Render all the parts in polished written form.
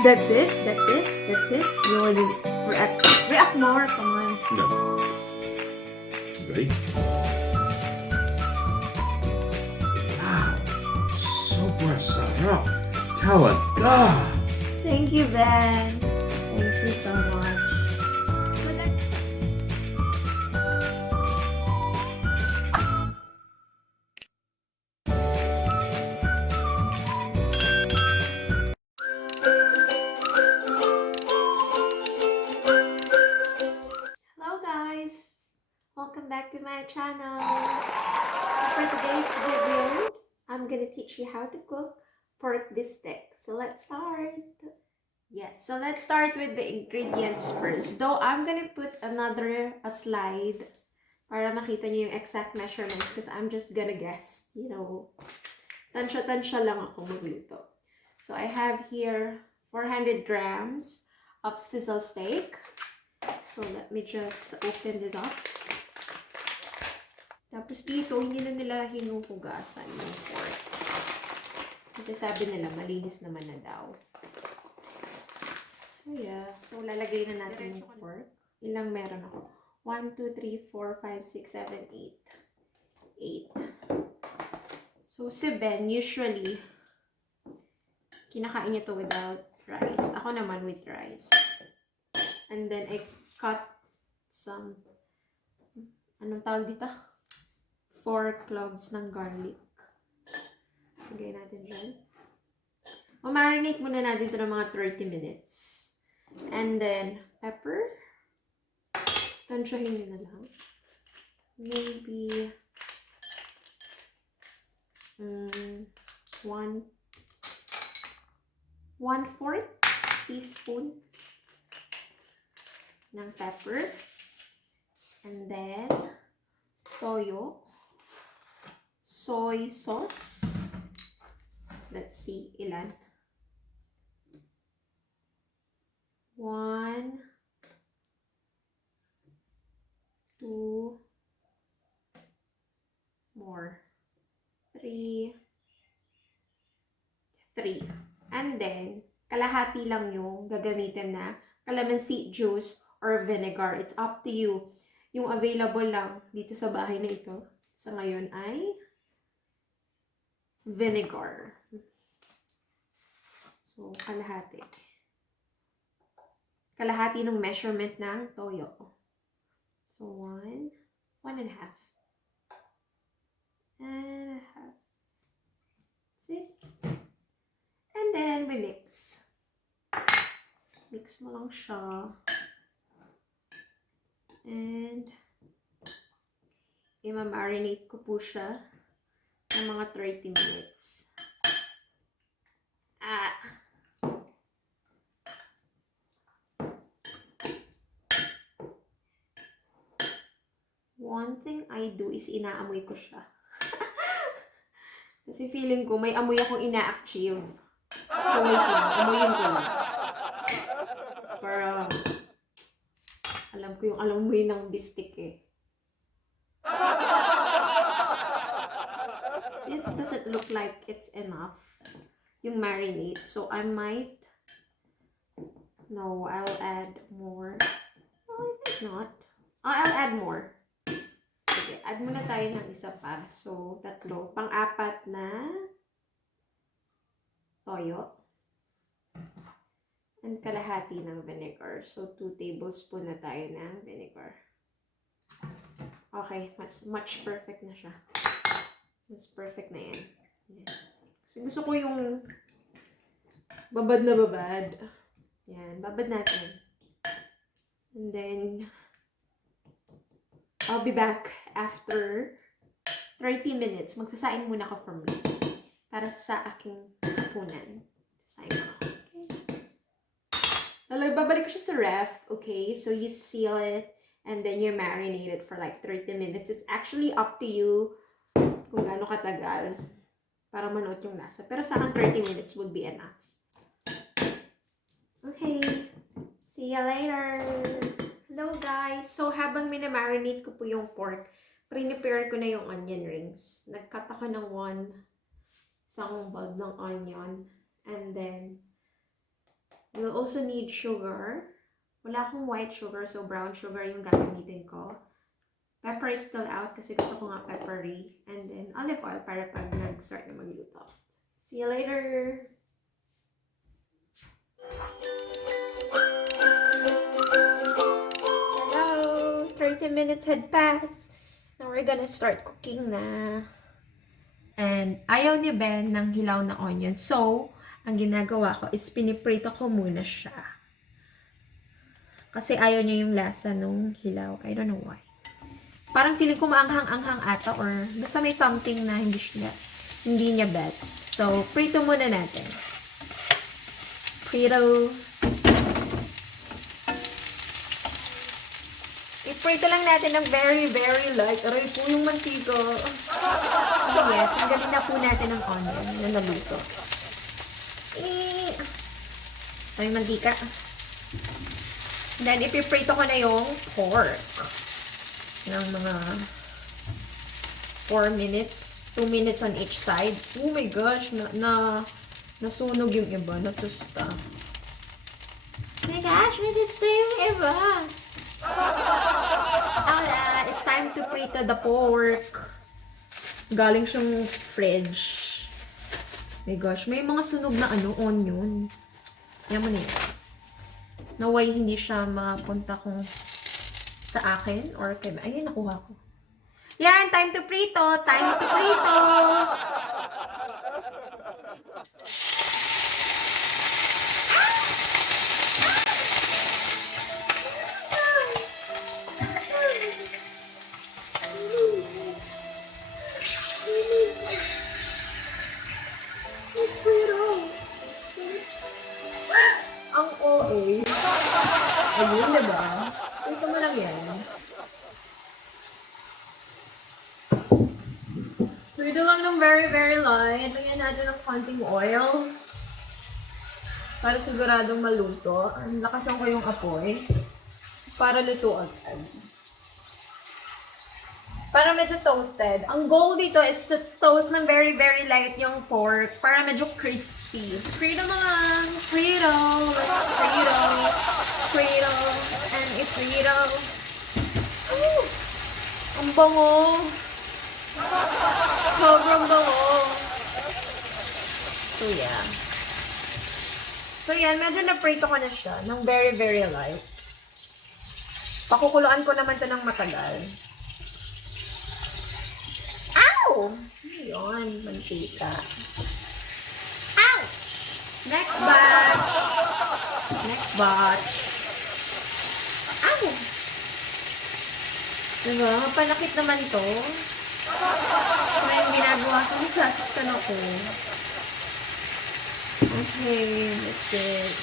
That's it? That's it? That's it? You want to react more? Come on. No. Ready? Wow. Sobrang sarap. Talaga. Thank you, Ben. Thank you so much. Hello guys! Welcome back to my channel. For today's video, I'm gonna teach you how to cook pork bistek. So let's start. Yes, so let's start with the ingredients first. Though I'm gonna put a slide para makita niyo yung exact measurements because I'm just gonna guess. You know, tansya-tansya lang ako magluto. So I have here 400 grams of sizzle steak. So let me just open this up. Tapos dito, hindi na nila hinuhugasan yung pork. Kasi sabi nila, malinis naman na daw. So yeah, so lalagay na natin yung pork. Ilang meron ako? 1, 2, 3, 4, 5, 6, 7, 8. 8. So si Ben, usually, kinakain niya to without rice. Ako naman with rice. And then I cut some, anong tawag dito? 4 cloves ng garlic. Lagay natin dyan. Marinate muna natin ito ng mga 30 minutes. And then, pepper. Tansyahin nyo na lang. Maybe 1/4 teaspoon ng pepper. And then, toyo. Soy sauce. Let's see, ilan? 1, 2, more. 3. And then, kalahati lang yung gagamitin na calamansi juice or vinegar. It's up to you. Yung available lang dito sa bahay na ito sa ngayon ay vinegar. So, kalahati. Kalahati ng measurement ng toyo. So, 1, 1 and a half. And a half. That's it. And then, we mix. Mix mo lang siya. And, i-marinate ko po siya ng mga 30 minutes. One thing I do is inaamoy ko siya. Kasi feeling ko may amoy akong ina-achieve. So wait lang, amoyin ko lang. Para alam ko yung amoy ng bistek eh. This doesn't look like it's enough. Yung marinade. So I might... No, I'll add more. Oh, I think not. I'll add more. Sige, add muna tayo ng isa pa. So, 3. Pang-4 na toyo. And kalahati ng vinegar. So, 2 tablespoon na tayo ng vinegar. Okay, much perfect na siya. Mas perfect na yan. Yan. Kasi gusto ko yung babad na babad. Yan, babad natin. And then, I'll be back after 30 minutes. Magsasaing muna ako from me. Para sa aking hapunan. Sasaing ako. Okay. Babalik ko siya sa ref. Okay, so you seal it. And then you marinate it for like 30 minutes. It's actually up to you kung gaano katagal para manood yung lasa. Pero sa akin, 30 minutes would be enough. Okay. See you later. Hello guys. So habang minamarinate ko po yung pork, prepare ko na yung onion rings. Nag-cut ako ng isang bulb ng onion. And then, You'll also need sugar. Wala akong white sugar, so brown sugar yung gagamitin ko. Pepper is still out kasi gusto ko nga peppery. And then olive oil para pag nag-start na magluto. See you later! Hello! 30 minutes had passed. Now we're gonna start cooking na. And ayaw ni Ben ng hilaw na onion. So, ang ginagawa ko is piniprito ko muna siya. Kasi ayaw niya yung lasa nung hilaw. I don't know why. Parang feeling ko maanghang-anghang ata or basta may something na hindi niya bet. So, prito muna natin. Prito. I-prito lang natin ng very, very light. Aray po yung mantika. So, yes, tanggalin na po natin ang onion na naluto. Ay, mantika. Then, ipiprito ko na yung pork. Ng mga 4 minutes. 2 minutes on each side. Oh my gosh, nasunog yung iba. Natusta. Oh my gosh, natusta yung iba. Alright, it's time to prito the pork. Galing siyang fridge. Oh my gosh, may mga sunog na onion. Yan mo na yan. Naway hindi siya mapunta kung sa akin or kay... Ayun, nakuha ko. Yan, time to prito! Time to prito! Ang OA. Ayun, diba? Ito mo lang yan. Prito lang ng very, very light. Lagyan natin ng konting oil. Para siguradong maluto. Lakasan ko yung apoy. Para luto agad. Para medyo toasted. Ang goal dito is to toast ng very, very light yung pork. Para medyo crispy. Prito mga prito. Let's prito. Prito. And i-prito. Ooh! Ang bango. Sobrang bango. So, yeah. So, yan. Medyo na-prito ko na siya ng very, very light. Pakukuluan ko naman to ng matagal. Ow! Ayun, mantika. Ow! Next batch. Next batch. Ow! Diba? Mapalakit naman to. Kaya yung ginagawa ko, masasaktan ako. Okay, that's it.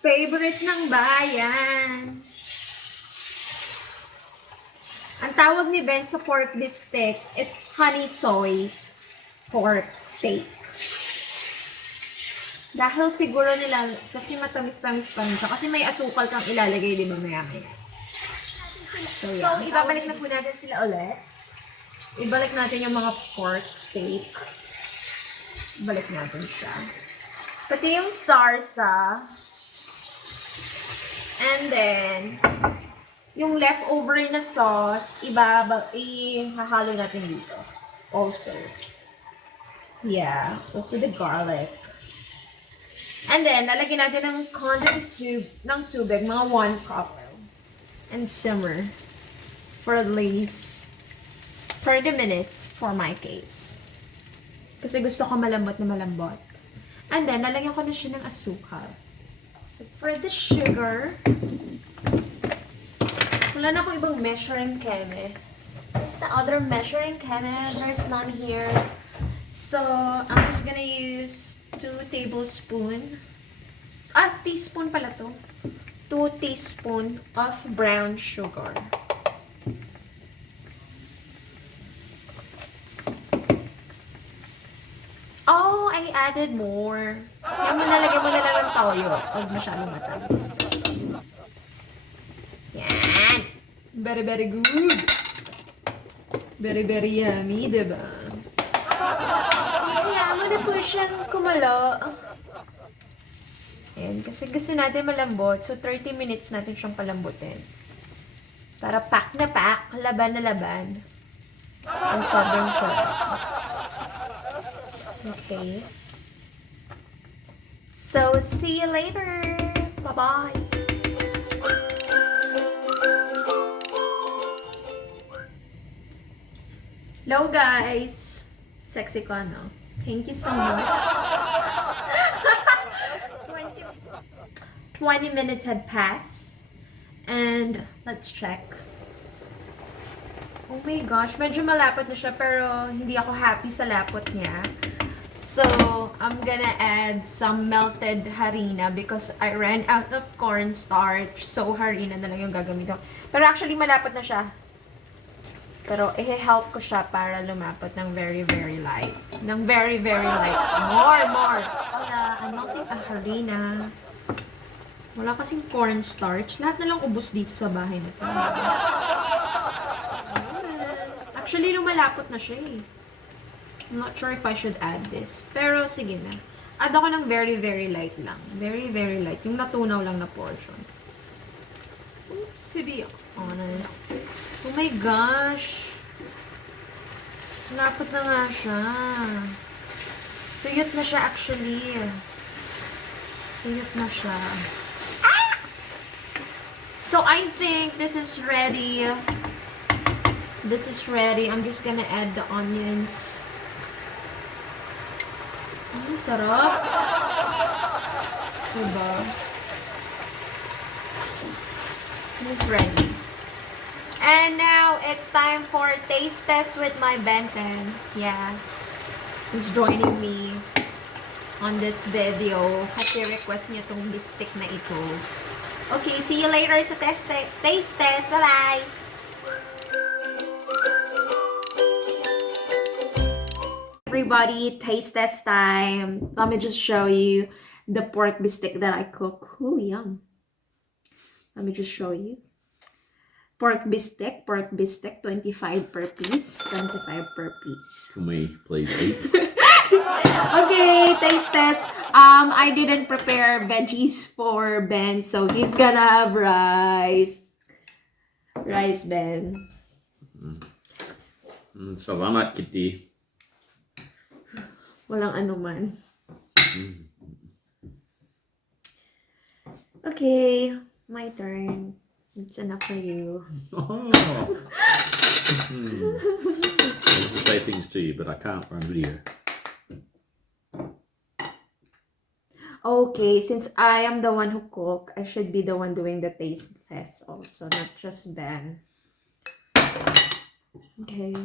Favorite ng bayan. Ang tawag ni Ben sa pork bistek is honey soy pork steak. Dahil siguro nila, kasi matamis-tamis pa nito. Kasi may asukal kang ilalagay, di ba, maya-maya. So, ibabalik na po natin sila ulit. Ibalik natin yung mga pork steak. Ibalik natin siya. Pati yung sarsa. And then, yung leftover na sauce, ihahalo natin dito. Also. Yeah. Also the garlic. And then, lalagyan natin ng konting tubig, mga 1 cup. And simmer for at least 30 minutes for my case. Kasi gusto ko malambot na malambot. And then, lalagyan ko na siya ng asukal. So, for the sugar, wala na akong ibang measuring keme. There's the other measuring keme. There's none here. So, I'm just gonna use 2 tablespoons. Teaspoon pala to. 2 teaspoons of brown sugar. Oh, I added more. Kaya lagyan mo na lang ng toyo. Huwag masyadong matamis. Yan. Very, very good. Very, very yummy, diba? Kaya mo na po siyang kumulo. Ayan, kasi gusto natin malambot. So, 30 minutes natin siyang palambutin. Para pack na pack, laban na laban. Ang sobrang sarap. Okay. So, see you later. Bye-bye. Hello, guys. Sexy ko, no? Thank you so much. 20 minutes had passed. And let's check. Oh my gosh, medyo malapot na siya pero hindi ako happy sa lapot niya. So, I'm gonna add some melted harina because I ran out of cornstarch. So, harina na lang yung gagamitin ko. Pero actually, malapot na siya. Pero, i-help ko siya para lumapot ng very, very light. Ng very, very light. More. Wala, I'm melting a harina. Wala kasing cornstarch. Lahat na lang ubos dito sa bahay na to. Actually, lumalapot na siya eh. I'm not sure if I should add this. Pero, sige na. Add ako ng very, very light lang. Very, very light. Yung natunaw lang na portion. Oops. To be honest. Oh my gosh. Lapot na nga siya. Tuyot na siya actually. Tuyot na siya. So, I think this is ready. This is ready. I'm just gonna add the onions. Sarap. Diba? This is ready. And now, it's time for taste test with my Benten. Yeah. He's joining me on this video. Kasi request niya tong bistek na ito. Okay, see you later sa taste test. Bye-bye! Everybody, taste test time. Let me just show you the pork bistek that I cook. Ooh, yum. Let me just show you. Pork bistek, 25 per piece. 25 per piece. Can we please eat? Okay, taste test. I didn't prepare veggies for Ben, so he's gonna have rice. Rice, Ben. Salamat, Kitty. Walang anuman. Okay, my turn. It's enough for you. Oh. I want to say things to you, but I can't on video. Okay, since I am the one who cook, I should be the one doing the taste test also, not just Ben. Okay.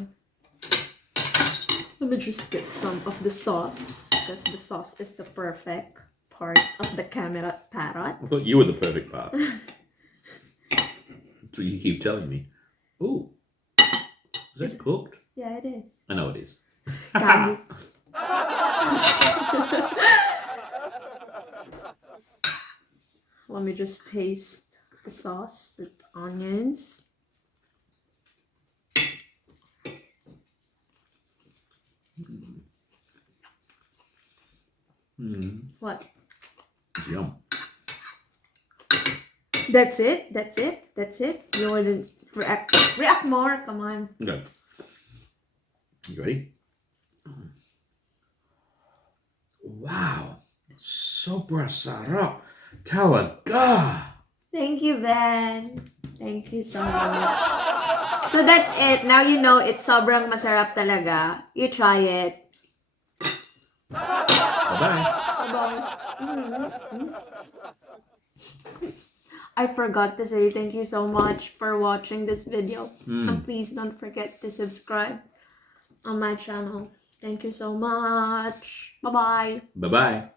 Let me just get some of the sauce, because the sauce is the perfect part of the camera parrot. I thought you were the perfect part. That's what you keep telling me. Ooh. Is that cooked? Yeah, it is. I know it is. Got it. Let me just taste the sauce with onions. What? It's yum. That's it? That's it? That's it? You wouldn't react more? Come on. Okay. You ready? Wow. Sobrang sarap. Talaga. Thank you, Ben. Thank you so much. So that's it. Now you know it's sobrang masarap talaga. You try it. Bye-bye. Bye-bye. I forgot to say thank you so much for watching this video. And please don't forget to subscribe on my channel. Thank you so much. Bye-bye. Bye-bye.